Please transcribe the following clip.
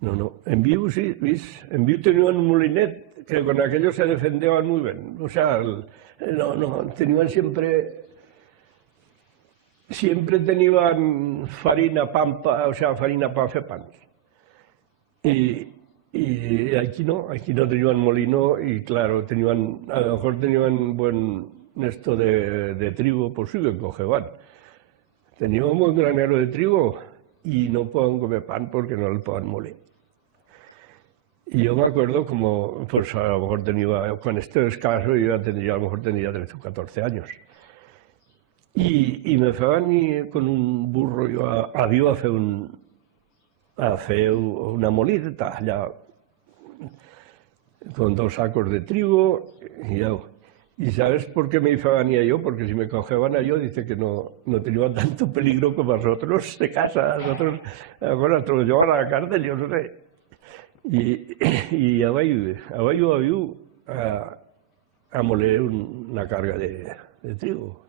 No, no. En Viu sí, ¿ves? En Viu tenían un molinet que con aquello se defendían muy bien. O sea, tenían siempre tenían farina, o sea, farina para hacer pan. Y aquí no tenían molino y claro, a lo mejor tenían buen esto de trigo, pues sí que cogeban. Teníamos un granero de trigo y no podían comer pan porque no lo podían moler. Y yo me acuerdo como, pues a lo mejor con este descanso yo a lo mejor tenía 13 o 14 años. Y me fueron con un burro yo a Viu a hacer una molida allá, con 2 sacos de trigo y ¿sabes por qué me iban a yo? Porque si me cogían a yo, dice que no tenía tanto peligro como vosotros de casa. Bueno, te lo llevan a la cárcel, yo no sé. Y a Viu a moler una carga de trigo.